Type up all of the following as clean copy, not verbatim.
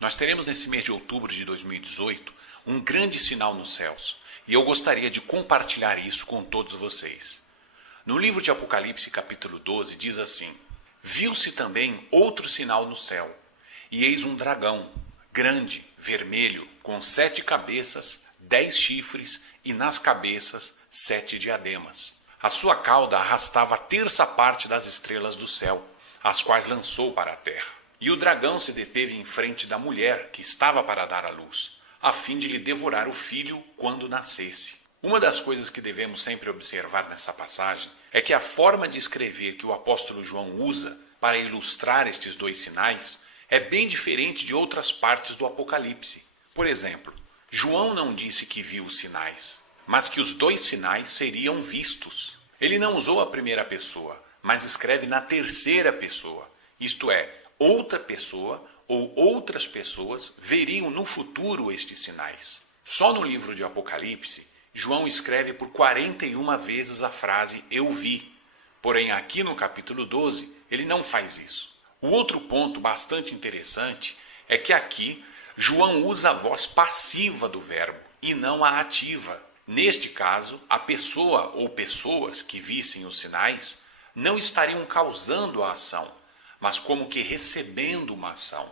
Nós teremos nesse mês de outubro de 2018 um grande sinal nos céus, e eu gostaria de compartilhar isso com todos vocês. No livro de Apocalipse, capítulo 12, diz assim: Viu-se também outro sinal no céu, e eis um dragão, grande, vermelho, com 7 cabeças, 10 chifres, e nas cabeças 7 diademas. A sua cauda arrastava a terça parte das estrelas do céu, as quais lançou para a terra. E o dragão se deteve em frente da mulher que estava para dar à luz, a fim de lhe devorar o filho quando nascesse. Uma das coisas que devemos sempre observar nessa passagem é que a forma de escrever que o apóstolo João usa para ilustrar estes 2 sinais é bem diferente de outras partes do Apocalipse. Por exemplo, João não disse que viu os sinais, mas que os 2 sinais seriam vistos. Ele não usou a primeira pessoa, mas escreve na terceira pessoa, isto é, outra pessoa ou outras pessoas veriam no futuro estes sinais. Só no livro de Apocalipse, João escreve por 41 vezes a frase "eu vi". Porém, aqui no capítulo 12, ele não faz isso. O outro ponto bastante interessante é que aqui João usa a voz passiva do verbo e não a ativa. Neste caso, a pessoa ou pessoas que vissem os sinais não estariam causando a ação, mas como que recebendo uma ação.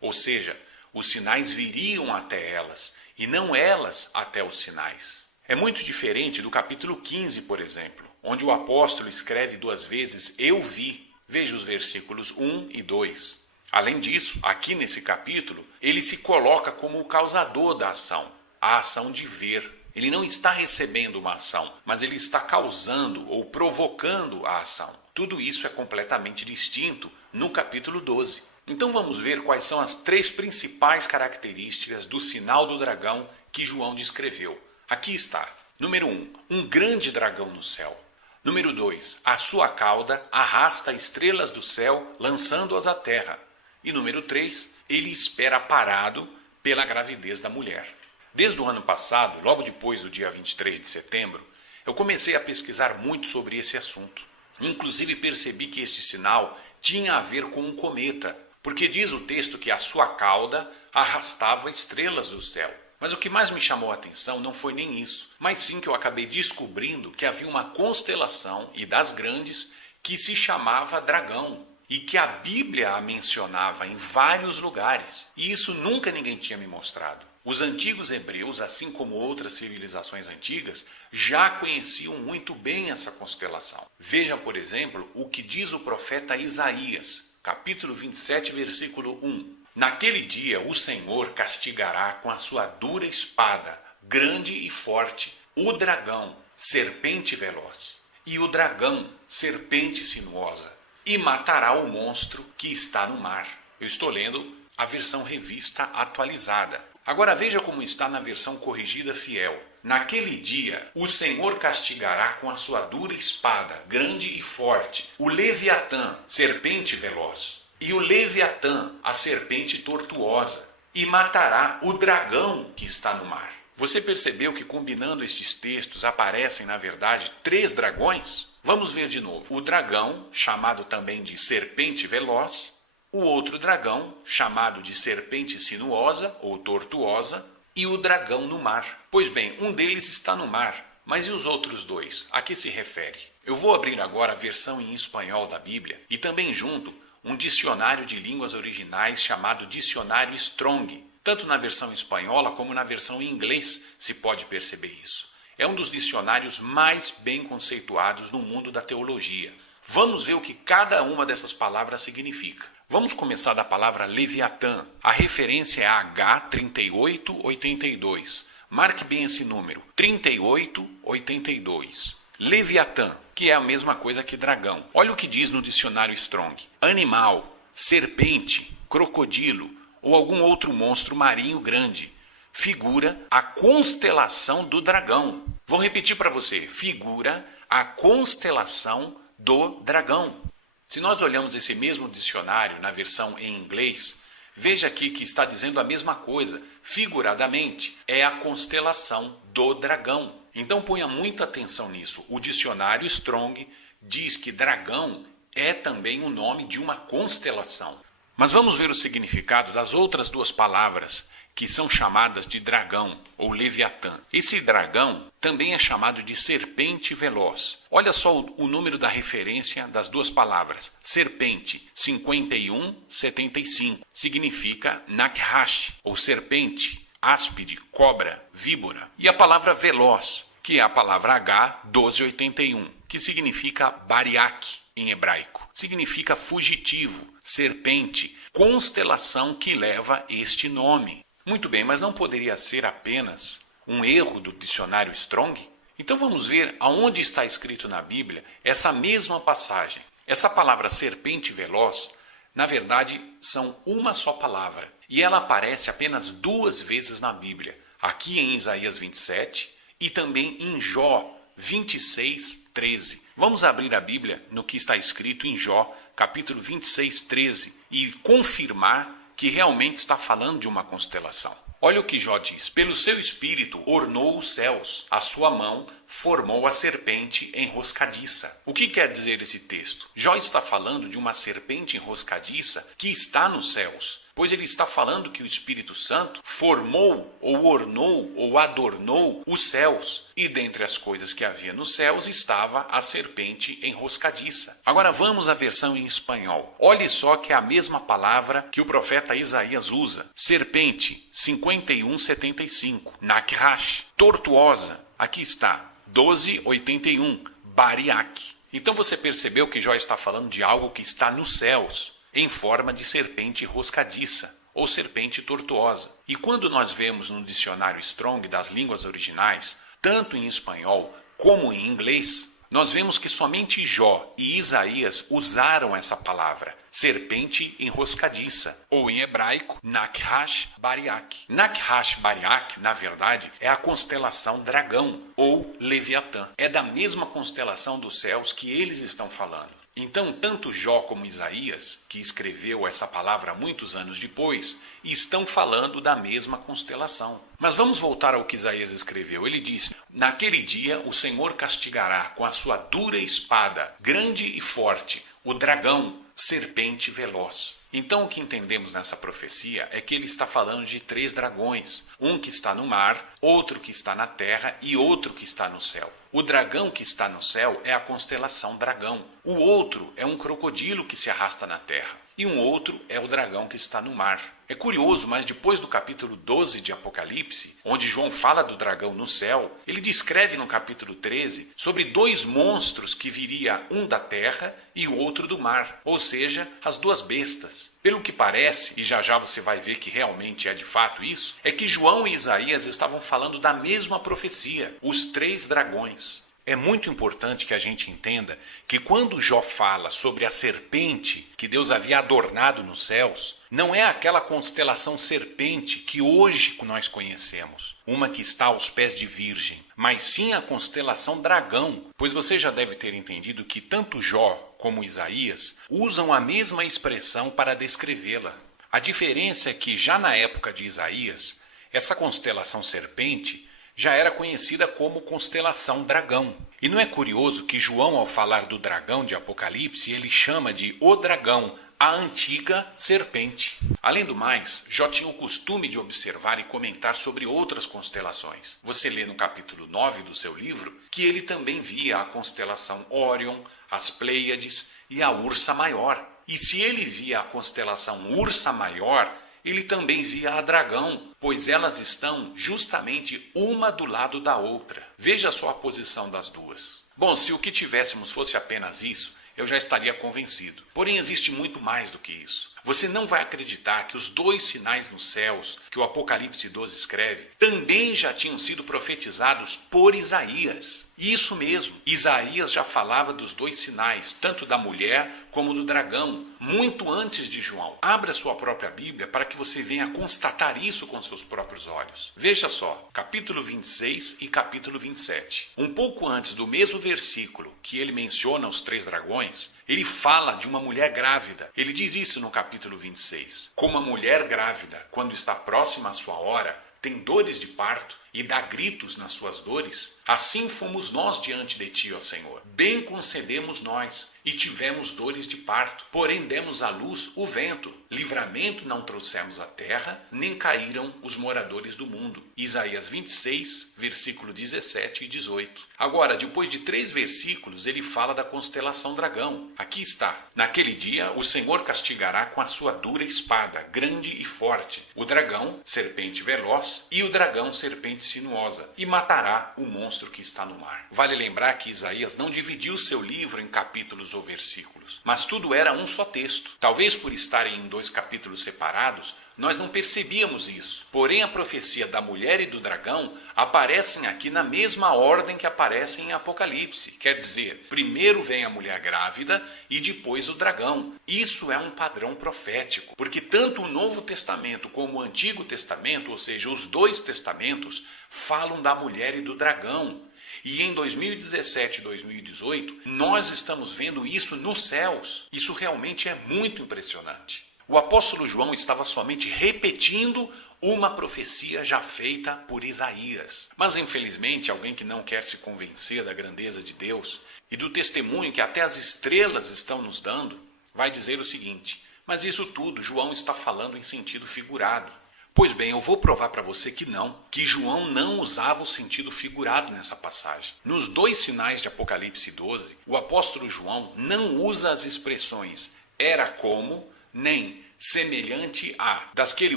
Ou seja, os sinais viriam até elas e não elas até os sinais. É muito diferente do capítulo 15, por exemplo, onde o apóstolo escreve 2 vezes "eu vi". Veja os versículos 1 e 2. Além disso, aqui nesse capítulo, ele se coloca como o causador da ação, a ação de ver. Ele não está recebendo uma ação, mas ele está causando ou provocando a ação. Tudo isso é completamente distinto no capítulo 12. Então vamos ver quais são as 3 principais características do sinal do dragão que João descreveu. Aqui está. Número 1, um grande dragão no céu. Número 2, a sua cauda arrasta estrelas do céu, lançando-as à terra. E número 3, ele espera parado pela gravidez da mulher. Desde o ano passado, logo depois do dia 23 de setembro, eu comecei a pesquisar muito sobre esse assunto. Inclusive percebi que este sinal tinha a ver com um cometa, porque diz o texto que a sua cauda arrastava estrelas do céu. Mas o que mais me chamou a atenção não foi nem isso, mas sim que eu acabei descobrindo que havia uma constelação, e das grandes, que se chamava Dragão, e que a Bíblia a mencionava em vários lugares. E isso nunca ninguém tinha me mostrado. Os antigos hebreus, assim como outras civilizações antigas, já conheciam muito bem essa constelação. Veja, por exemplo, o que diz o profeta Isaías, capítulo 27, versículo 1. Naquele dia o Senhor castigará com a sua dura espada, grande e forte, o dragão, serpente veloz, e o dragão, serpente sinuosa, e matará o monstro que está no mar. Eu estou lendo a versão revista atualizada. Agora veja como está na versão corrigida fiel. Naquele dia, o Senhor castigará com a sua dura espada, grande e forte, o Leviatã, serpente veloz, e o Leviatã, a serpente tortuosa, e matará o dragão que está no mar. Você percebeu que combinando estes textos aparecem, na verdade, 3 dragões? Vamos ver de novo. O dragão, chamado também de serpente veloz, o outro dragão, chamado de serpente sinuosa ou tortuosa, e o dragão no mar. Pois bem, um deles está no mar, mas e os outros 2? A que se refere? Eu vou abrir agora a versão em espanhol da Bíblia e também junto um dicionário de línguas originais chamado Dicionário Strong. Tanto na versão espanhola como na versão em inglês se pode perceber isso. É um dos dicionários mais bem conceituados no mundo da teologia. Vamos ver o que cada uma dessas palavras significa. Vamos começar da palavra Leviatã. A referência é H3882. Marque bem esse número, 3882. Leviatã, que é a mesma coisa que dragão. Olha o que diz no dicionário Strong. Animal, serpente, crocodilo ou algum outro monstro marinho grande. Figura a constelação do dragão. Vou repetir para você. Figura a constelação do dragão. Se nós olhamos esse mesmo dicionário na versão em inglês, veja aqui que está dizendo a mesma coisa. Figuradamente, é a constelação do dragão. Então ponha muita atenção nisso. O dicionário Strong diz que dragão é também o nome de uma constelação. Mas vamos ver o significado das outras duas palavras que são chamadas de dragão ou leviatã. Esse dragão também é chamado de serpente veloz. Olha só o número da referência das duas palavras. Serpente, 5175, significa nakhash, ou serpente, áspide, cobra, víbora. E a palavra veloz, que é a palavra H, 1281, que significa bariak em hebraico. Significa fugitivo, serpente, constelação que leva este nome. Muito bem, mas não poderia ser apenas um erro do dicionário Strong? Então vamos ver aonde está escrito na Bíblia essa mesma passagem. Essa palavra serpente veloz, na verdade, são uma só palavra. E ela aparece apenas 2 vezes na Bíblia. Aqui em Isaías 27 e também em Jó 26, 13. Vamos abrir a Bíblia no que está escrito em Jó, capítulo 26, 13, e confirmar que realmente está falando de uma constelação. Olha o que Jó diz: pelo seu espírito ornou os céus, a sua mão formou a serpente enroscadiça. O que quer dizer esse texto? Jó está falando de uma serpente enroscadiça que está nos céus, pois ele está falando que o Espírito Santo formou, ou ornou, ou adornou os céus. E dentre as coisas que havia nos céus estava a serpente enroscadiça. Agora vamos à versão em espanhol. Olhe só que é a mesma palavra que o profeta Isaías usa. Serpente, 5175. Nakhash, tortuosa. Aqui está, 1281. Bariak. Então você percebeu que Jó está falando de algo que está nos céus, em forma de serpente enroscadiça, ou serpente tortuosa. E quando nós vemos no dicionário Strong das línguas originais, tanto em espanhol como em inglês, nós vemos que somente Jó e Isaías usaram essa palavra, serpente enroscadiça, ou em hebraico, Nakhash Bariak. Nakhash Bariak, na verdade, é a constelação dragão, ou leviatã. É da mesma constelação dos céus que eles estão falando. Então, tanto Jó como Isaías, que escreveu essa palavra muitos anos depois, estão falando da mesma constelação. Mas vamos voltar ao que Isaías escreveu. Ele diz: naquele dia o Senhor castigará com a sua dura espada, grande e forte, o dragão, serpente veloz. Então o que entendemos nessa profecia é que ele está falando de 3 dragões. Um que está no mar, outro que está na terra e outro que está no céu. O dragão que está no céu é a constelação dragão. O outro é um crocodilo que se arrasta na terra. E um outro é o dragão que está no mar. É curioso, mas depois do capítulo 12 de Apocalipse, onde João fala do dragão no céu, ele descreve no capítulo 13 sobre 2 monstros que viria, um da terra e o outro do mar, ou seja, as 2 bestas. Pelo que parece, e já já você vai ver que realmente é de fato isso, é que João e Isaías estavam falando da mesma profecia, os 3 dragões. É muito importante que a gente entenda que quando Jó fala sobre a serpente que Deus havia adornado nos céus, não é aquela constelação serpente que hoje nós conhecemos, uma que está aos pés de Virgem, mas sim a constelação dragão, pois você já deve ter entendido que tanto Jó como Isaías usam a mesma expressão para descrevê-la. A diferença é que já na época de Isaías, essa constelação serpente já era conhecida como constelação dragão. E não é curioso que João, ao falar do dragão de Apocalipse, ele chama de o dragão, a antiga serpente. Além do mais, Jó tinha o costume de observar e comentar sobre outras constelações. Você lê no capítulo 9 do seu livro que ele também via a constelação Órion, as Pleiades e a Ursa Maior. E se ele via a constelação Ursa Maior, ele também via a dragão, pois elas estão justamente uma do lado da outra. Veja só a posição das duas. Bom, se o que tivéssemos fosse apenas isso, eu já estaria convencido. Porém, existe muito mais do que isso. Você não vai acreditar que os 2 sinais nos céus, que o Apocalipse 12 escreve, também já tinham sido profetizados por Isaías. Isso mesmo, Isaías já falava dos 2 sinais, tanto da mulher como do dragão, muito antes de João. Abra sua própria Bíblia para que você venha constatar isso com seus próprios olhos. Veja só, capítulo 26 e capítulo 27. Um pouco antes do mesmo versículo que ele menciona os 3 dragões, ele fala de uma mulher grávida. Ele diz isso no capítulo 26. Como a mulher grávida, quando está próxima à sua hora, tem dores de parto e dá gritos nas suas dores? Assim fomos nós diante de ti, ó Senhor. Bem concedemos nós, e tivemos dores de parto. Porém demos à luz o vento. Livramento não trouxemos à terra, nem caíram os moradores do mundo. Isaías 26, versículo 17 e 18. Agora, depois de 3 versículos, ele fala da constelação dragão. Aqui está. Naquele dia, o Senhor castigará com a sua dura espada, grande e forte, o dragão, serpente veloz, e o dragão, serpente sinuosa, e matará o monstro que está no mar. Vale lembrar que Isaías não dividiu seu livro em capítulos ou versículos, mas tudo era um só texto. Talvez por estarem em 2 capítulos separados, nós não percebíamos isso. Porém, a profecia da mulher e do dragão aparecem aqui na mesma ordem que aparecem em Apocalipse. Quer dizer, primeiro vem a mulher grávida e depois o dragão. Isso é um padrão profético, porque tanto o Novo Testamento como o Antigo Testamento, ou seja, os 2 testamentos, falam da mulher e do dragão. E em 2017 e 2018, nós estamos vendo isso nos céus. Isso realmente é muito impressionante. O apóstolo João estava somente repetindo uma profecia já feita por Isaías. Mas infelizmente, alguém que não quer se convencer da grandeza de Deus e do testemunho que até as estrelas estão nos dando, vai dizer o seguinte: mas isso tudo João está falando em sentido figurado. Pois bem, eu vou provar para você que João não usava o sentido figurado nessa passagem. Nos 2 sinais de Apocalipse 12, o apóstolo João não usa as expressões era como, nem semelhante a, das que ele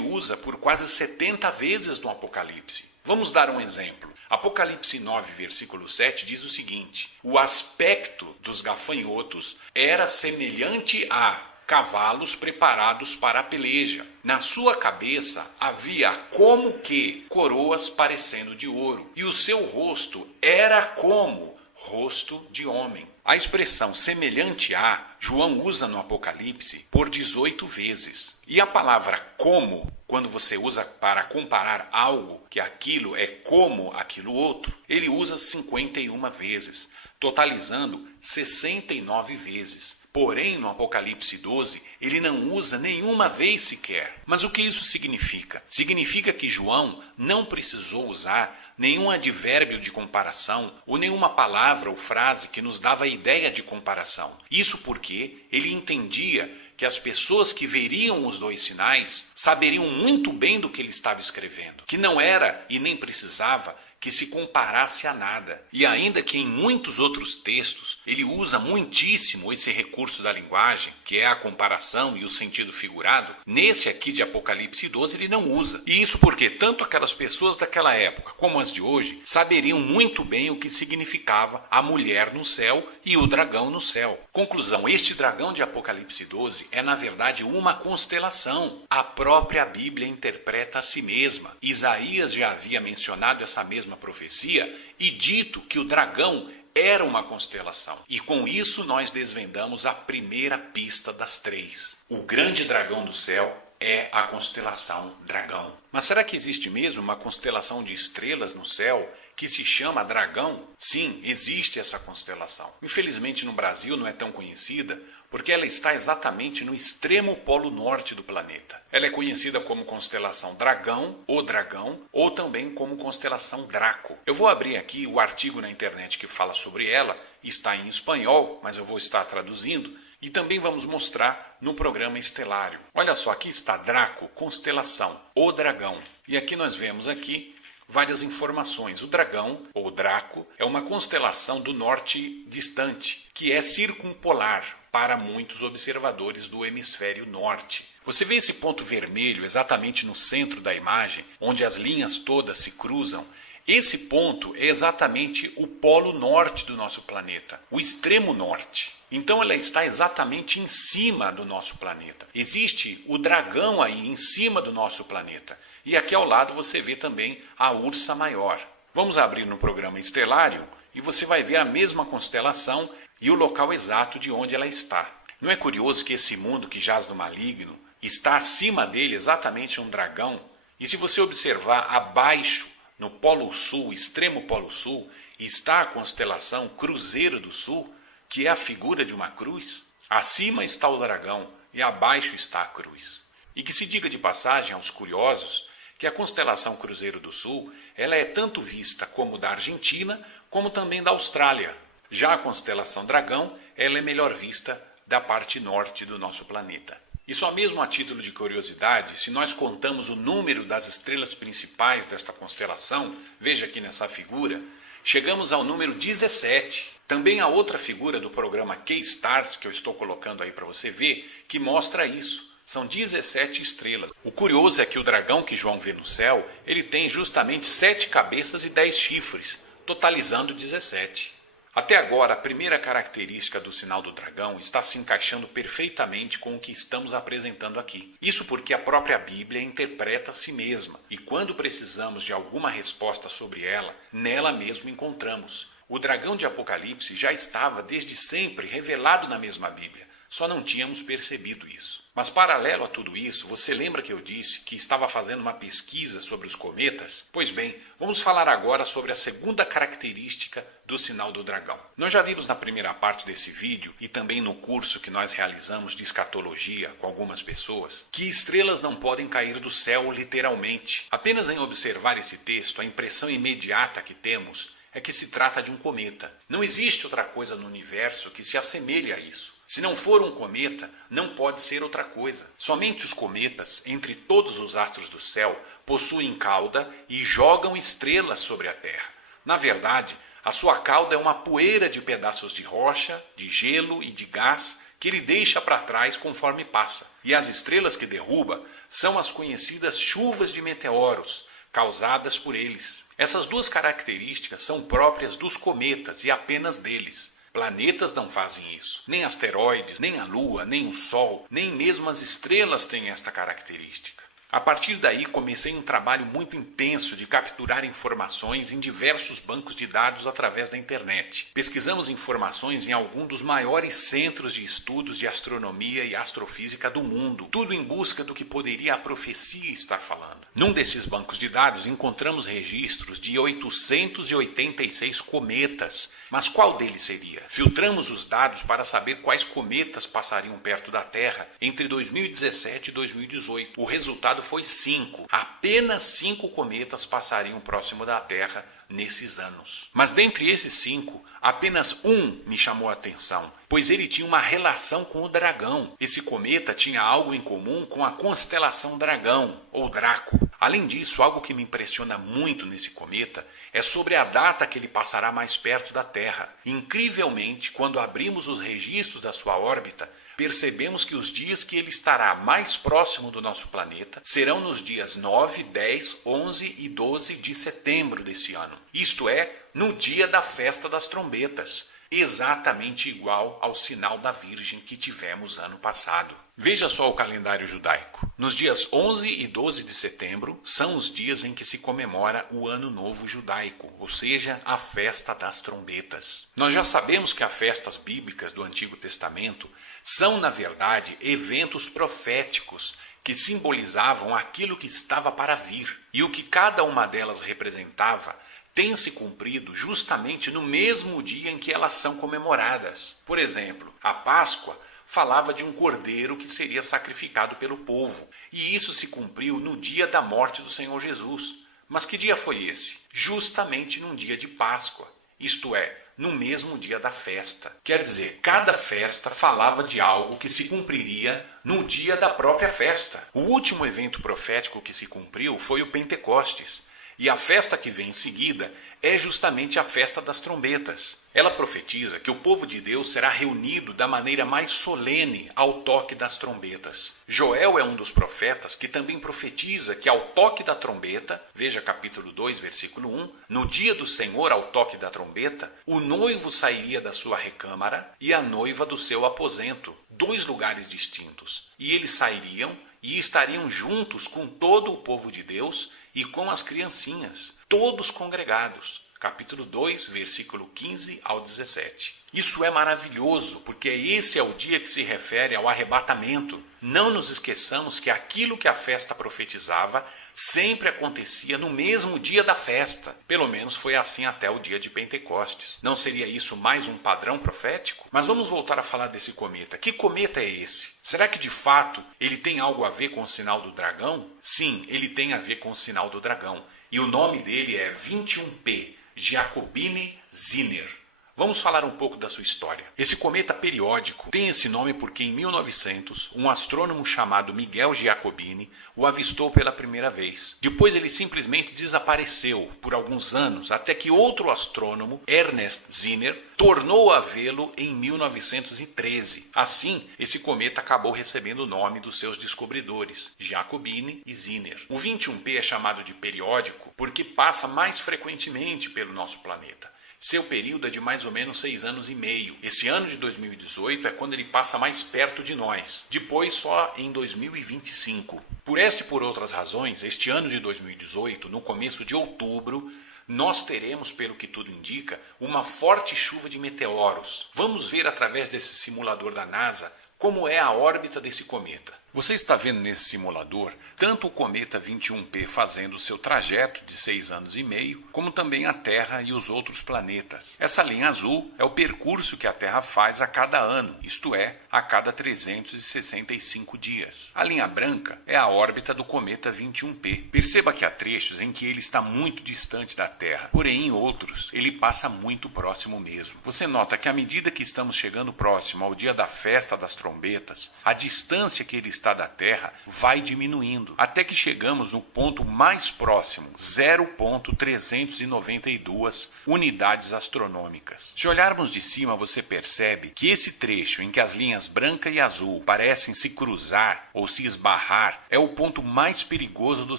usa por quase 70 vezes no Apocalipse. Vamos dar um exemplo. Apocalipse 9, versículo 7 diz o seguinte: o aspecto dos gafanhotos era semelhante a cavalos preparados para a peleja. Na sua cabeça havia como que coroas parecendo de ouro, e o seu rosto era como rosto de homem. A expressão semelhante a, João usa no Apocalipse por 18 vezes. E a palavra como, quando você usa para comparar algo, que aquilo é como aquilo outro, ele usa 51 vezes, totalizando 69 vezes. Porém, no Apocalipse 12, ele não usa nenhuma vez sequer. Mas o que isso significa? Significa que João não precisou usar nenhum advérbio de comparação ou nenhuma palavra ou frase que nos dava a ideia de comparação. Isso porque ele entendia que as pessoas que veriam os 2 sinais saberiam muito bem do que ele estava escrevendo, que não era e nem precisava que se comparasse a nada. E ainda que em muitos outros textos ele usa muitíssimo esse recurso da linguagem, que é a comparação e o sentido figurado, nesse aqui de Apocalipse 12 ele não usa. E isso porque tanto aquelas pessoas daquela época como as de hoje saberiam muito bem o que significava a mulher no céu e o dragão no céu. Conclusão, este dragão de Apocalipse 12 é na verdade uma constelação. A própria Bíblia interpreta a si mesma. Isaías já havia mencionado essa mesma profecia e dito que o dragão era uma constelação. E com isso nós desvendamos a primeira pista das 3. O grande dragão do céu é a constelação Dragão. Mas será que existe mesmo uma constelação de estrelas no céu que se chama Dragão? Sim, existe essa constelação. Infelizmente no Brasil não é tão conhecida, porque ela está exatamente no extremo polo norte do planeta. Ela é conhecida como constelação Dragão, ou também como constelação Draco. Eu vou abrir aqui o artigo na internet que fala sobre ela, está em espanhol, mas eu vou estar traduzindo, e também vamos mostrar no programa Estelário. Olha só, aqui está Draco, constelação, o dragão. E aqui nós vemos aqui várias informações. O dragão, ou Draco, é uma constelação do norte distante, que é circumpolar para muitos observadores do hemisfério norte. Você vê esse ponto vermelho exatamente no centro da imagem, onde as linhas todas se cruzam? Esse ponto é exatamente o polo norte do nosso planeta, o extremo norte. Então ela está exatamente em cima do nosso planeta. Existe o dragão aí em cima do nosso planeta. E aqui ao lado você vê também a Ursa Maior. Vamos abrir no programa Estelário e você vai ver a mesma constelação e o local exato de onde ela está. Não é curioso que esse mundo que jaz no maligno está acima dele exatamente um dragão? E se você observar abaixo, no Polo Sul, extremo Polo Sul, está a constelação Cruzeiro do Sul, que é a figura de uma cruz. Acima está o dragão e abaixo está a cruz. E que se diga de passagem aos curiosos que a constelação Cruzeiro do Sul ela é tanto vista como da Argentina, como também da Austrália. Já a constelação Dragão ela é melhor vista da parte norte do nosso planeta. E só mesmo a título de curiosidade, se nós contamos o número das estrelas principais desta constelação, veja aqui nessa figura, chegamos ao número 17. Também há outra figura do programa K-Stars, que eu estou colocando aí para você ver, que mostra isso. São 17 estrelas. O curioso é que o dragão que João vê no céu, ele tem justamente 7 cabeças e 10 chifres, totalizando 17. Até agora, a primeira característica do sinal do dragão está se encaixando perfeitamente com o que estamos apresentando aqui. Isso porque a própria Bíblia interpreta a si mesma, e quando precisamos de alguma resposta sobre ela, nela mesmo encontramos. O dragão de Apocalipse já estava desde sempre revelado na mesma Bíblia. Só não tínhamos percebido isso. Mas paralelo a tudo isso, você lembra que eu disse que estava fazendo uma pesquisa sobre os cometas? Pois bem, vamos falar agora sobre a segunda característica do sinal do dragão. Nós já vimos na primeira parte desse vídeo e também no curso que nós realizamos de escatologia com algumas pessoas, que estrelas não podem cair do céu literalmente. Apenas em observar esse texto, a impressão imediata que temos é que se trata de um cometa. Não existe outra coisa no universo que se assemelhe a isso. Se não for um cometa, não pode ser outra coisa. Somente os cometas, entre todos os astros do céu, possuem cauda e jogam estrelas sobre a Terra. Na verdade, a sua cauda é uma poeira de pedaços de rocha, de gelo e de gás que ele deixa para trás conforme passa. E as estrelas que derruba são as conhecidas chuvas de meteoros, causadas por eles. Essas duas características são próprias dos cometas e apenas deles. Planetas não fazem isso. Nem asteroides, nem a Lua, nem o Sol, nem mesmo as estrelas têm esta característica. A partir daí comecei um trabalho muito intenso de capturar informações em diversos bancos de dados através da internet. Pesquisamos informações em algum dos maiores centros de estudos de astronomia e astrofísica do mundo, tudo em busca do que poderia a profecia estar falando. Num desses bancos de dados encontramos registros de 886 cometas, mas qual deles seria? Filtramos os dados para saber quais cometas passariam perto da Terra entre 2017 e 2018. O resultado foi 5. Apenas 5 cometas passariam próximo da Terra nesses anos. Mas dentre esses 5, apenas um me chamou a atenção, pois ele tinha uma relação com o dragão. Esse cometa tinha algo em comum com a constelação Dragão, ou Draco. Além disso, algo que me impressiona muito nesse cometa é sobre a data que ele passará mais perto da Terra. Incrivelmente, quando abrimos os registros da sua órbita, percebemos que os dias que ele estará mais próximo do nosso planeta serão nos dias 9, 10, 11 e 12 de setembro desse ano. Isto é, no dia da festa das trombetas, exatamente igual ao sinal da Virgem que tivemos ano passado. Veja só o calendário judaico. Nos dias 11 e 12 de setembro são os dias em que se comemora o Ano Novo Judaico, ou seja, a Festa das Trombetas. Nós já sabemos que as festas bíblicas do Antigo Testamento são, na verdade, eventos proféticos que simbolizavam aquilo que estava para vir. E o que cada uma delas representava tem se cumprido justamente no mesmo dia em que elas são comemoradas. Por exemplo, a Páscoa falava de um cordeiro que seria sacrificado pelo povo, e isso se cumpriu no dia da morte do Senhor Jesus. Mas que dia foi esse? Justamente num dia de Páscoa, isto é, no mesmo dia da festa. Quer dizer, cada festa falava de algo que se cumpriria no dia da própria festa. O último evento profético que se cumpriu foi o Pentecostes, e a festa que vem em seguida é justamente a festa das trombetas. Ela profetiza que o povo de Deus será reunido da maneira mais solene ao toque das trombetas. Joel é um dos profetas que também profetiza que ao toque da trombeta, veja capítulo 2, versículo 1, no dia do Senhor ao toque da trombeta, o noivo sairia da sua recâmara e a noiva do seu aposento, 2 lugares distintos. E eles sairiam e estariam juntos com todo o povo de Deus e com as criancinhas, todos congregados. Capítulo 2, versículo 15 ao 17. Isso é maravilhoso, porque esse é o dia que se refere ao arrebatamento. Não nos esqueçamos que aquilo que a festa profetizava sempre acontecia no mesmo dia da festa. Pelo menos foi assim até o dia de Pentecostes. Não seria isso mais um padrão profético? Mas vamos voltar a falar desse cometa. Que cometa é esse? Será que de fato ele tem algo a ver com o sinal do dragão? Sim, ele tem a ver com o sinal do dragão. E o nome dele é 21P, Giacobini-Zinner. Vamos falar um pouco da sua história. Esse cometa periódico tem esse nome porque em 1900, um astrônomo chamado Miguel Giacobini o avistou pela primeira vez. Depois ele simplesmente desapareceu por alguns anos, até que outro astrônomo, Ernest Zinner, tornou a vê-lo em 1913. Assim, esse cometa acabou recebendo o nome dos seus descobridores, Giacobini e Zinner. O 21P é chamado de periódico porque passa mais frequentemente pelo nosso planeta. Seu período é de mais ou menos 6 anos e meio. Esse ano de 2018 é quando ele passa mais perto de nós. Depois só em 2025. Por esta e por outras razões, este ano de 2018, no começo de outubro, nós teremos, pelo que tudo indica, uma forte chuva de meteoros. Vamos ver através desse simulador da NASA como é a órbita desse cometa. Você está vendo nesse simulador tanto o cometa 21P fazendo seu trajeto de 6 anos e meio, como também a Terra e os outros planetas. Essa linha azul é o percurso que a Terra faz a cada ano, isto é, a cada 365 dias. A linha branca é a órbita do cometa 21P. Perceba que há trechos em que ele está muito distante da Terra, porém em outros ele passa muito próximo mesmo. Você nota que à medida que estamos chegando próximo ao dia da festa das trombetas, a distância que ele está da Terra vai diminuindo, até que chegamos no ponto mais próximo, 0,392 unidades astronômicas. Se olharmos de cima, você percebe que esse trecho em que as linhas branca e azul parecem se cruzar ou se esbarrar é o ponto mais perigoso do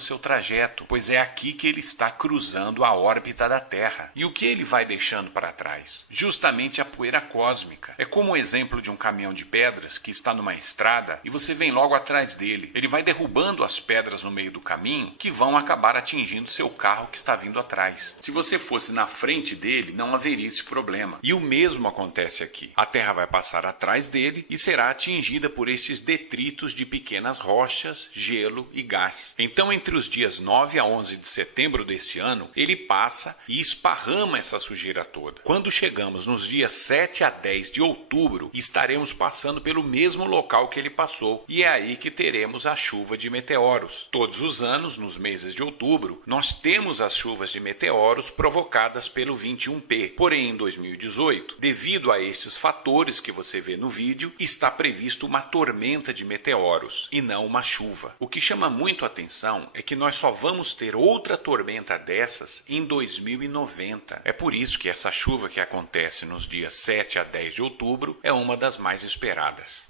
seu trajeto, pois é aqui que ele está cruzando a órbita da Terra. E o que ele vai deixando para trás? Justamente a poeira cósmica. É como o exemplo de um caminhão de pedras que está numa estrada e você vem logo atrás dele. Ele vai derrubando as pedras no meio do caminho que vão acabar atingindo seu carro que está vindo atrás. Se você fosse na frente dele, não haveria esse problema. E o mesmo acontece aqui. A Terra vai passar atrás dele e será atingida por esses detritos de pequenas rochas, gelo e gás. Então, entre os dias 9 a 11 de setembro desse ano, ele passa e esparrama essa sujeira toda. Quando chegamos nos dias 7 a 10 de outubro, estaremos passando pelo mesmo local que ele passou. E é aí que teremos a chuva de meteoros. Todos os anos, nos meses de outubro, nós temos as chuvas de meteoros provocadas pelo 21P. Porém, em 2018, devido a estes fatores que você vê no vídeo, está previsto uma tormenta de meteoros e não uma chuva. O que chama muito a atenção é que nós só vamos ter outra tormenta dessas em 2090. É por isso que essa chuva que acontece nos dias 7 a 10 de outubro é uma das mais esperadas.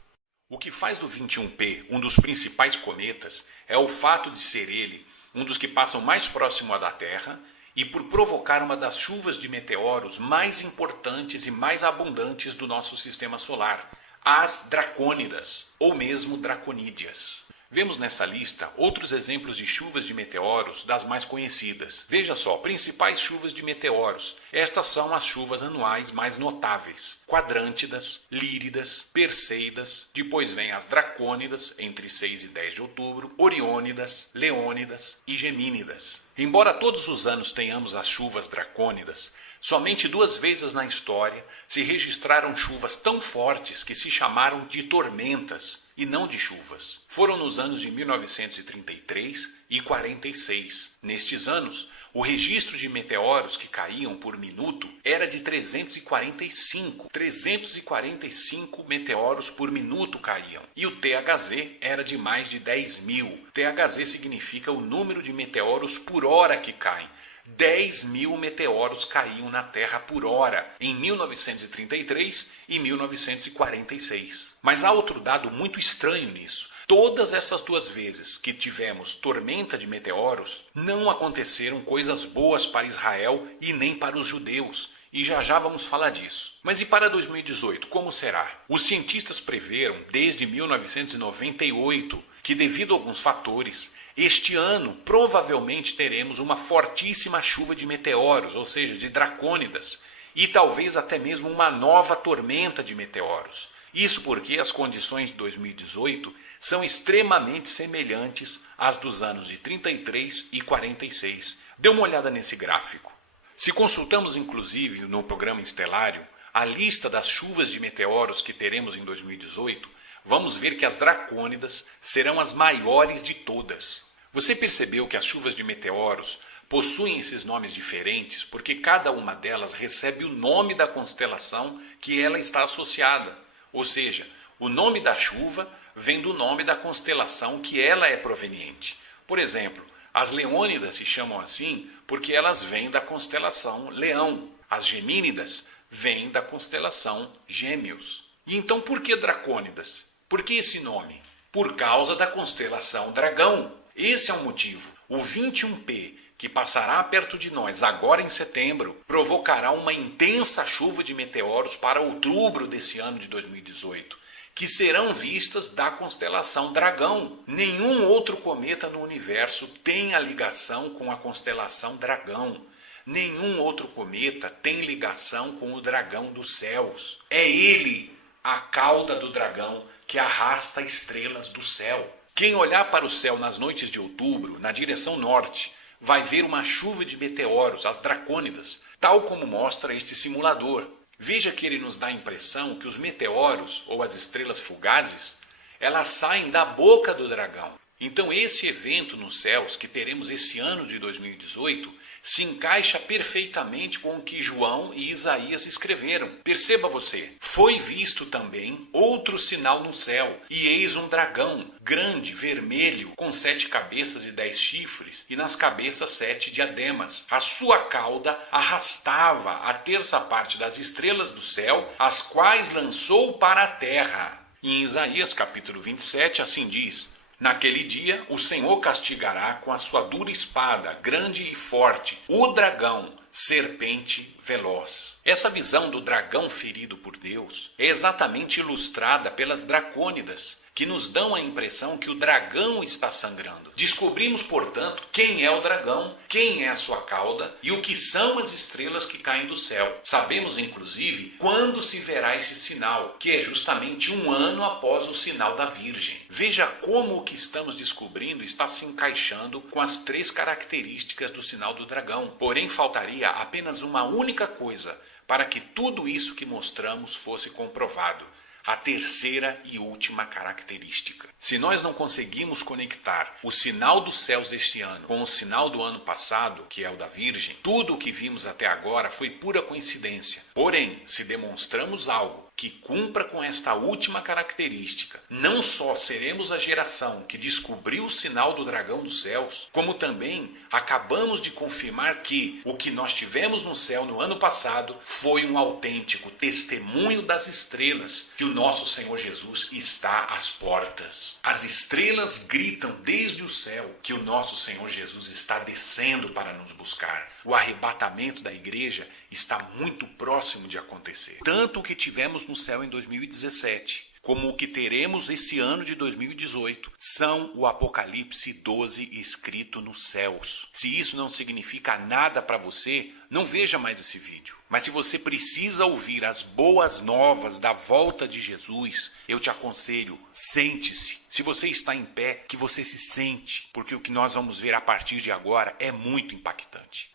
O que faz do 21P um dos principais cometas é o fato de ser ele um dos que passam mais próximo da Terra e por provocar uma das chuvas de meteoros mais importantes e mais abundantes do nosso sistema solar, as dracônidas, ou mesmo draconídeas. Vemos nessa lista outros exemplos de chuvas de meteoros das mais conhecidas. Veja só, principais chuvas de meteoros. Estas são as chuvas anuais mais notáveis. Quadrântidas, Líridas, Perseidas, depois vem as Dracônidas, entre 6 e 10 de outubro, Oriônidas, Leônidas e Gemínidas. Embora todos os anos tenhamos as chuvas dracônidas, somente 2 vezes na história se registraram chuvas tão fortes que se chamaram de tormentas e não de chuvas. Foram nos anos de 1933 e 46. Nestes anos, o registro de meteoros que caíam por minuto era de 345. 345 meteoros por minuto caíam. E o THZ era de mais de 10.000. THZ significa o número de meteoros por hora que caem. 10.000 meteoros caíam na Terra por hora em 1933 e 1946. Mas há outro dado muito estranho nisso. Todas essas 2 vezes que tivemos tormenta de meteoros, não aconteceram coisas boas para Israel e nem para os judeus. E já vamos falar disso. Mas e para 2018, como será? Os cientistas preveram desde 1998 que, devido a alguns fatores, este ano provavelmente teremos uma fortíssima chuva de meteoros, ou seja, de dracônidas. e talvez até mesmo uma nova tormenta de meteoros. Isso porque as condições de 2018 são extremamente semelhantes às dos anos de 33 e 46. Dê uma olhada nesse gráfico. Se consultamos inclusive no programa Estelário a lista das chuvas de meteoros que teremos em 2018, vamos ver que as dracônidas serão as maiores de todas. Você percebeu que as chuvas de meteoros possuem esses nomes diferentes porque cada uma delas recebe o nome da constelação que ela está associada. Ou seja, o nome da chuva vem do nome da constelação que ela é proveniente. Por exemplo, as Leônidas se chamam assim porque elas vêm da constelação Leão. As Gemínidas vêm da constelação Gêmeos. E então por que Dracônidas? Por que esse nome? Por causa da constelação Dragão. Esse é o motivo. O 21P, que passará perto de nós agora em setembro, provocará uma intensa chuva de meteoros para outubro desse ano de 2018, que serão vistas da constelação Dragão. Nenhum outro cometa no universo tem a ligação com a constelação Dragão. Nenhum outro cometa tem ligação com o dragão dos céus. É ele, a cauda do dragão, que arrasta estrelas do céu. Quem olhar para o céu nas noites de outubro, na direção norte, vai ver uma chuva de meteoros, as dracônidas, tal como mostra este simulador. Veja que ele nos dá a impressão que os meteoros, ou as estrelas fugazes, elas saem da boca do dragão. Então esse evento nos céus que teremos esse ano de 2018 se encaixa perfeitamente com o que João e Isaías escreveram. Perceba você, foi visto também outro sinal no céu, e eis um dragão, grande, vermelho, com 7 cabeças e 10 chifres, e nas cabeças 7 diademas. A sua cauda arrastava a terça parte das estrelas do céu, as quais lançou para a terra. Em Isaías capítulo 27, assim diz: naquele dia, o Senhor castigará com a sua dura espada, grande e forte, o dragão, serpente veloz. Essa visão do dragão ferido por Deus é exatamente ilustrada pelas dracônidas, que nos dão a impressão que o dragão está sangrando. Descobrimos, portanto, quem é o dragão, quem é a sua cauda e o que são as estrelas que caem do céu. Sabemos, inclusive, quando se verá esse sinal, que é justamente 1 ano após o sinal da Virgem. Veja como o que estamos descobrindo está se encaixando com as 3 características do sinal do dragão. Porém, faltaria apenas uma única coisa para que tudo isso que mostramos fosse comprovado: a terceira e última característica. Se nós não conseguimos conectar o sinal dos céus deste ano com o sinal do ano passado, que é o da Virgem, tudo o que vimos até agora foi pura coincidência. Porém, se demonstramos algo que cumpra com esta última característica, não só seremos a geração que descobriu o sinal do dragão dos céus, como também acabamos de confirmar que o que nós tivemos no céu no ano passado foi um autêntico testemunho das estrelas que o nosso Senhor Jesus está às portas. As estrelas gritam desde o céu que o nosso Senhor Jesus está descendo para nos buscar. O arrebatamento da igreja está muito próximo de acontecer. Tanto o que tivemos no céu em 2017, como o que teremos esse ano de 2018, são o Apocalipse 12 escrito nos céus. Se isso não significa nada para você, não veja mais esse vídeo. Mas se você precisa ouvir as boas novas da volta de Jesus, eu te aconselho, sente-se. Se você está em pé, que você se sente, porque o que nós vamos ver a partir de agora é muito impactante.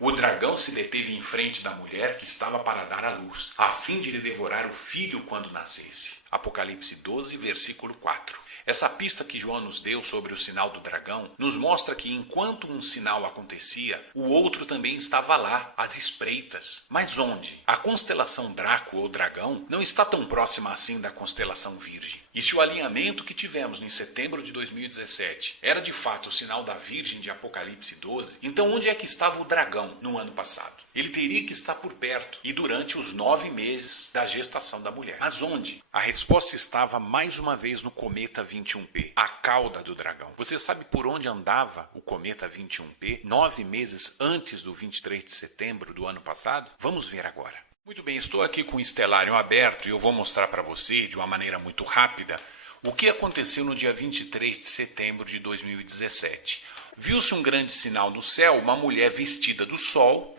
O dragão se deteve em frente da mulher que estava para dar à luz, a fim de lhe devorar o filho quando nascesse. Apocalipse 12, versículo 4. Essa pista que João nos deu sobre o sinal do dragão nos mostra que enquanto um sinal acontecia, o outro também estava lá, às espreitas. Mas onde? A constelação Draco ou Dragão não está tão próxima assim da constelação Virgem. E se o alinhamento que tivemos em setembro de 2017 era de fato o sinal da Virgem de Apocalipse 12, então onde é que estava o dragão no ano passado? Ele teria que estar por perto e durante os 9 meses da gestação da mulher. Mas onde? A resposta estava mais uma vez no cometa 21P, a cauda do dragão. Você sabe por onde andava o cometa 21P 9 meses antes do 23 de setembro do ano passado? Vamos ver agora. Muito bem, estou aqui com o Estelário aberto e eu vou mostrar para você, de uma maneira muito rápida, o que aconteceu no dia 23 de setembro de 2017. Viu-se um grande sinal no céu, uma mulher vestida do sol,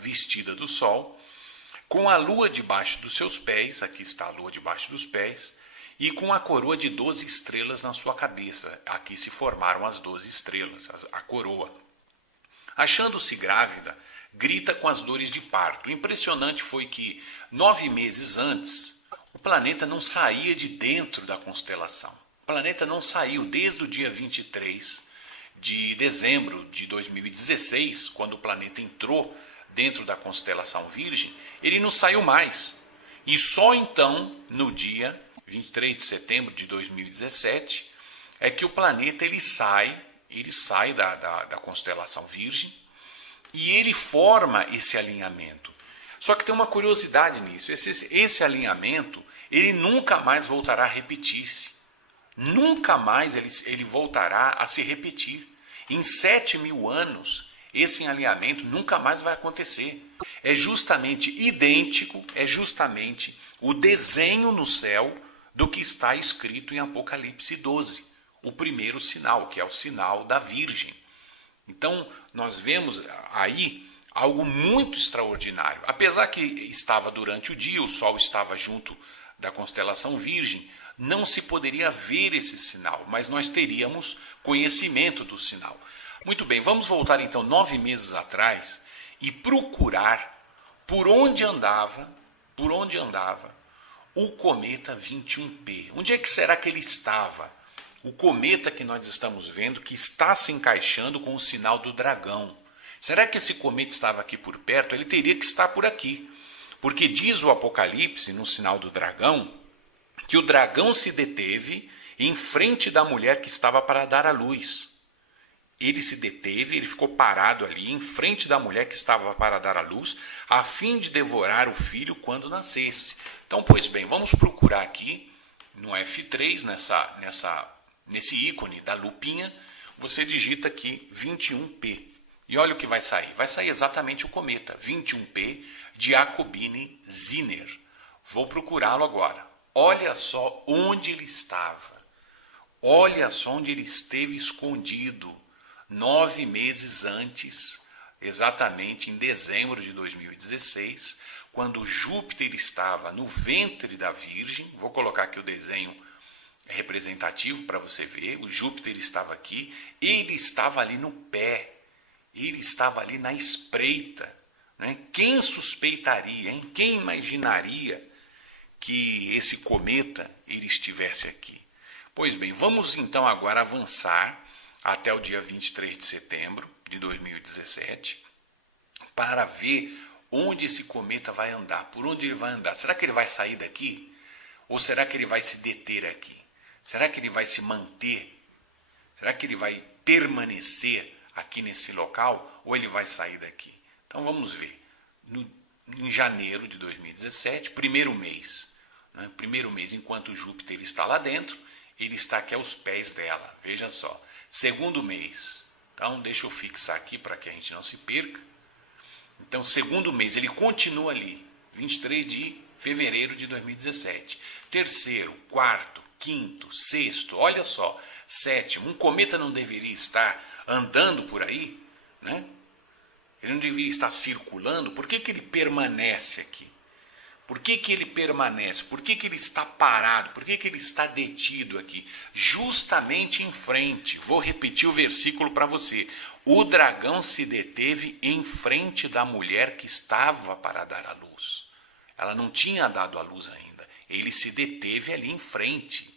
com a lua debaixo dos seus pés, aqui está a lua debaixo dos pés, e com a coroa de 12 estrelas na sua cabeça. Aqui se formaram as 12 estrelas, a coroa. Achando-se grávida, grita com as dores de parto. O impressionante foi que 9 meses antes, o planeta não saía de dentro da constelação. O planeta não saiu desde o dia 23 de dezembro de 2016, quando o planeta entrou dentro da constelação Virgem, ele não saiu mais. E só então, no dia 23 de setembro de 2017, é que o planeta ele sai da constelação Virgem e ele forma esse alinhamento. Só que tem uma curiosidade nisso, esse alinhamento ele nunca mais voltará a repetir-se. Nunca mais ele voltará a se repetir. Em 7.000 anos, esse alinhamento nunca mais vai acontecer. É justamente idêntico, é justamente o desenho no céu do que está escrito em Apocalipse 12, o primeiro sinal, que é o sinal da Virgem. Então, nós vemos aí algo muito extraordinário. Apesar que estava durante o dia, o Sol estava junto da constelação Virgem, não se poderia ver esse sinal, mas nós teríamos conhecimento do sinal. Muito bem, vamos voltar então 9 meses atrás e procurar por onde andava o cometa 21P. Onde é que será que ele estava? O cometa que nós estamos vendo que está se encaixando com o sinal do dragão. Será que esse cometa estava aqui por perto? Ele teria que estar por aqui. Porque diz o Apocalipse, no sinal do dragão, que o dragão se deteve em frente da mulher que estava para dar à luz. Ele se deteve, ele ficou parado ali em frente da mulher que estava para dar à luz, a fim de devorar o filho quando nascesse. Então, pois bem, vamos procurar aqui no F3, nesse ícone da lupinha, você digita aqui 21P. E olha o que vai sair. Vai sair exatamente o cometa 21P de Jacobini-Zinner. Vou procurá-lo agora. Olha só onde ele estava. Olha só onde ele esteve escondido 9 meses antes, exatamente em dezembro de 2016, quando Júpiter estava no ventre da Virgem. Vou colocar aqui o desenho representativo para você ver. O Júpiter estava aqui, ele estava ali no pé, ele estava ali na espreita. Né? Quem suspeitaria, hein? Quem imaginaria que esse cometa ele estivesse aqui? Pois bem, vamos então agora avançar até o dia 23 de setembro de 2017 para ver onde esse cometa vai andar, por onde ele vai andar. Será que ele vai sair daqui? Ou será que ele vai se deter aqui? Será que ele vai se manter? Será que ele vai permanecer aqui nesse local ou ele vai sair daqui? Então vamos ver. Em janeiro de 2017, primeiro mês, enquanto Júpiter está lá dentro, ele está aqui aos pés dela, veja só. Segundo mês, então deixa eu fixar aqui para que a gente não se perca. Então, segundo mês, ele continua ali, 23 de fevereiro de 2017. Terceiro, quarto, quinto, sexto, olha só, sétimo. Um cometa não deveria estar andando por aí, né? Ele não deveria estar circulando. Por que ele permanece aqui? Por que ele permanece? Por que ele está parado? Por que ele está detido aqui? Justamente em frente. Vou repetir o versículo para você. O dragão se deteve em frente da mulher que estava para dar à luz. Ela não tinha dado à luz ainda. Ele se deteve ali em frente.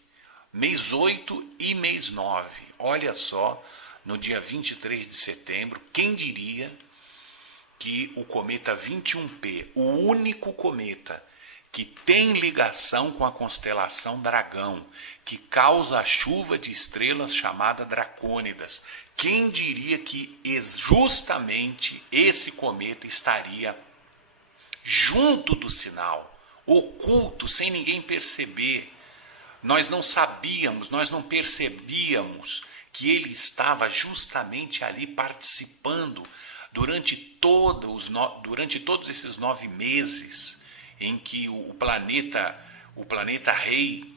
Mês 8 e mês 9. Olha só, no dia 23 de setembro, quem diria que o cometa 21P, o único cometa que tem ligação com a constelação Dragão, que causa a chuva de estrelas chamada Dracônidas, quem diria que justamente esse cometa estaria junto do sinal, oculto, sem ninguém perceber? Nós não sabíamos, nós não percebíamos que ele estava justamente ali participando durante todos esses 9 meses em que o planeta rei,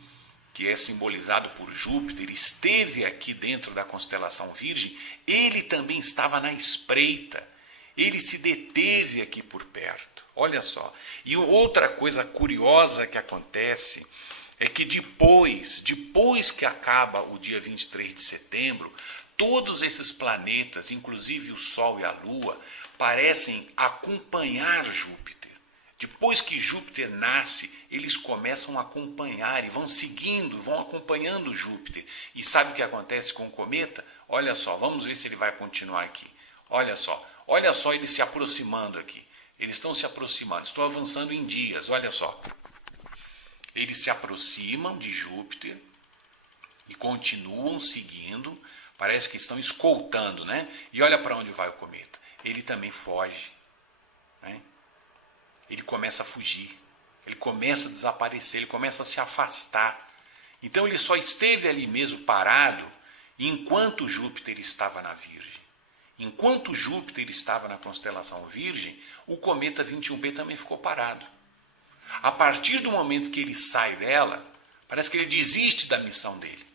que é simbolizado por Júpiter, esteve aqui dentro da constelação Virgem. Ele também estava na espreita, Ele se deteve aqui por perto. Olha só. E outra coisa curiosa que acontece é que depois que acaba o dia 23 de setembro, todos esses planetas, inclusive o Sol e a Lua, parecem acompanhar Júpiter. Depois que Júpiter nasce, eles começam a acompanhar e vão seguindo, vão acompanhando Júpiter. E sabe o que acontece com o cometa? Olha só, vamos ver se ele vai continuar aqui. Olha só eles se aproximando aqui. Eles estão se aproximando, estão avançando em dias, olha só. Eles se aproximam de Júpiter e continuam seguindo, parece que estão escoltando, né? E olha para onde vai o cometa. Ele também foge, né? Ele começa a fugir, ele começa a desaparecer, ele começa a se afastar. Então ele só esteve ali mesmo parado enquanto Júpiter estava na Virgem. Enquanto Júpiter estava na constelação Virgem, o cometa 21b também ficou parado. A partir do momento que ele sai dela, parece que ele desiste da missão dele.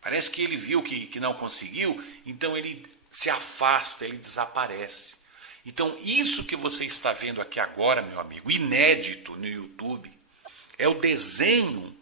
Parece que ele viu que não conseguiu, então ele se afasta, ele desaparece. Então isso que você está vendo aqui agora, meu amigo, inédito no YouTube, é o desenho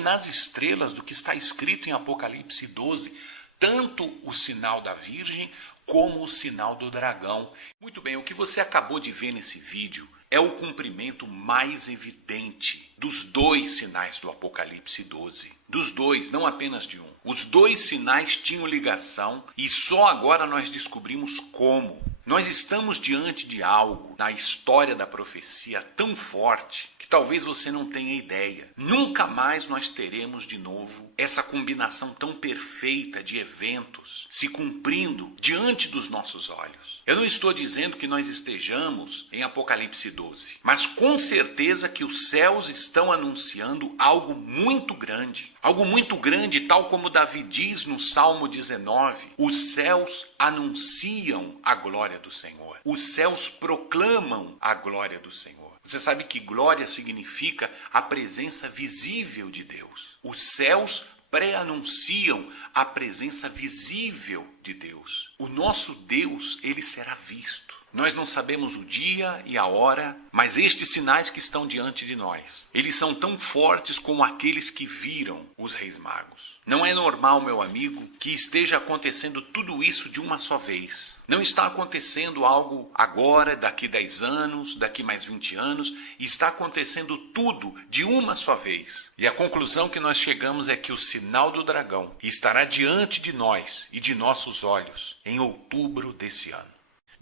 nas estrelas do que está escrito em Apocalipse 12, tanto o sinal da Virgem como o sinal do dragão. Muito bem, o que você acabou de ver nesse vídeo é o cumprimento mais evidente dos dois sinais do Apocalipse 12. Dos dois, não apenas de um. Os dois sinais tinham ligação e só agora nós descobrimos como. Nós estamos diante de algo na história da profecia tão forte que talvez você não tenha ideia. Nunca mais nós teremos de novo essa combinação tão perfeita de eventos se cumprindo diante dos nossos olhos. Eu não estou dizendo que nós estejamos em Apocalipse 12, mas com certeza que os céus estão anunciando algo muito grande. Algo muito grande, tal como Davi diz no Salmo 19, os céus anunciam a glória do Senhor. Os céus proclamam a glória do Senhor. Você sabe que glória significa a presença visível de Deus. Os céus pré-anunciam a presença visível de Deus. O nosso Deus, ele será visto. Nós não sabemos o dia e a hora, mas estes sinais que estão diante de nós, eles são tão fortes como aqueles que viram os reis magos. Não é normal, meu amigo, que esteja acontecendo tudo isso de uma só vez. Não está acontecendo algo agora, daqui 10 anos, daqui mais 20 anos, está acontecendo tudo de uma só vez. E a conclusão que nós chegamos é que o sinal do dragão estará diante de nós e de nossos olhos em outubro desse ano.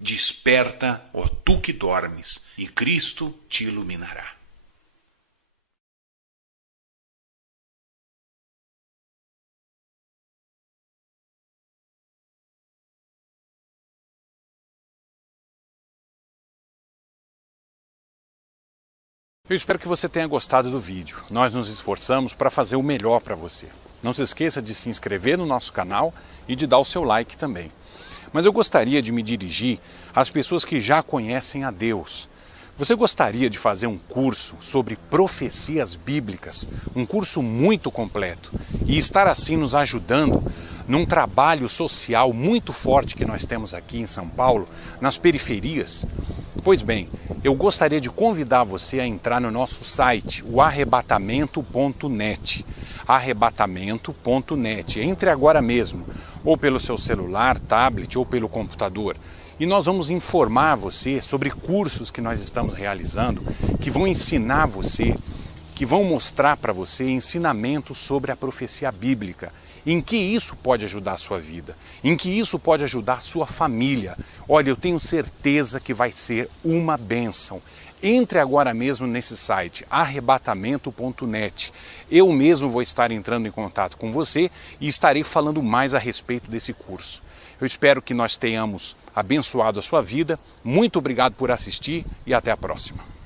Desperta, ó tu que dormes, e Cristo te iluminará. Eu espero que você tenha gostado do vídeo. Nós nos esforçamos para fazer o melhor para você. Não se esqueça de se inscrever no nosso canal e de dar o seu like também. Mas eu gostaria de me dirigir às pessoas que já conhecem a Deus. Você gostaria de fazer um curso sobre profecias bíblicas, um curso muito completo, e estar assim nos ajudando num trabalho social muito forte que nós temos aqui em São Paulo, nas periferias? Pois bem, eu gostaria de convidar você a entrar no nosso site, o arrebatamento.net. Arrebatamento.net. Entre agora mesmo, ou pelo seu celular, tablet ou pelo computador. E nós vamos informar você sobre cursos que nós estamos realizando, que vão ensinar você, que vão mostrar para você ensinamentos sobre a profecia bíblica, em que isso pode ajudar a sua vida, em que isso pode ajudar a sua família. Olha, eu tenho certeza que vai ser uma bênção. Entre agora mesmo nesse site, arrebatamento.net. Eu mesmo vou estar entrando em contato com você e estarei falando mais a respeito desse curso. Eu espero que nós tenhamos abençoado a sua vida. Muito obrigado por assistir e até a próxima.